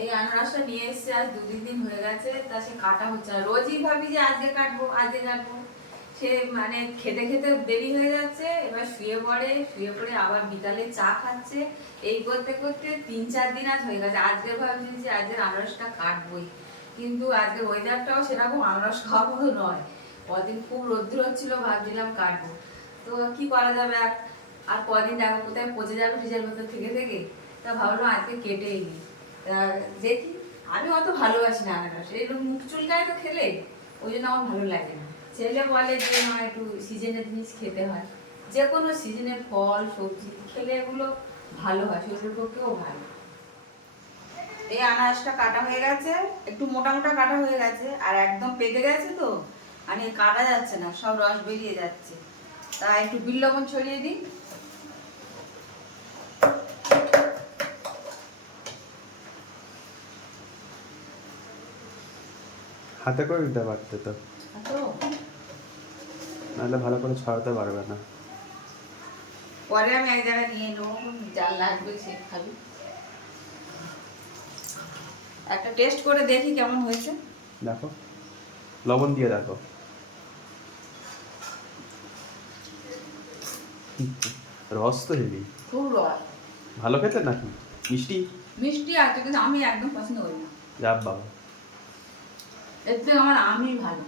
এই আনারসটা নিয়ে এসেছে, আজ 2-3 দিন হয়ে গেছে, তা সে কাটা হচ্ছে না। রোজই ভাবি যে আজকে কাটবো আজকে কাটবো, সে মানে খেতে খেতে দেরি হয়ে যাচ্ছে, এবার শুয়ে পড়ে আবার বিকালে চা খাচ্ছে। এই করতে করতে 3-4 দিন আজ হয়ে গেছে। আজকে ভাবছি যে আজকের আনারসটা কাটবোই, কিন্তু আজকে ওয়েদারটাও সেরকম আনারস খাওয়ার মতো নয়। কদিন খুব রোদ্র হচ্ছিল, ভাবছিলাম কাটবো, তো কি করা যাবে। আর কদিন রাখবো, কোথায় পচে যাবে ফ্রিজের ভেতর থেকে থেকে, তা ভাবলাম আজকে কেটেই নিই। দেখি, আমি অত ভালোবাসি না আনারস, এরকম মুখ চুলকায় তো খেলে, ওই জন্য আমার ভালো লাগে না। ছেলে বলে যে না, একটু সিজনের জিনিস খেতে হয়, যে কোনো সিজনের ফল সবজি খেলে এগুলো ভালো হয়, শরীরের পক্ষেও ভালো। এই আনারসটা কাটা হয়ে গেছে, একটু মোটা মোটা কাটা হয়ে গেছে, আর একদম পেকে গেছে তো মানে কাটা যাচ্ছে না, সব রস বেরিয়ে যাচ্ছে। তাই একটু বিট লবণ ছড়িয়ে দিই। হাতে করে দিতে পারতে তো, নাহলে ভালো করে ছড়াতে পারবে না। পরে আমি এক জায়গায় নিয়ে নেবো, যার লাগবে সে খাবি। একটা টেস্ট করে দেখি কেমন হয়েছে। দেখো, লবণ দিয়ে দেখো। রস তো হেবি, খুব রস। ভালো খেতে নাকি মিষ্টি? মিষ্টি আছে, কিন্তু আমি একদম পছন্দ করি না। যাব বাবা। এর থেকে আমার আমই ভালো।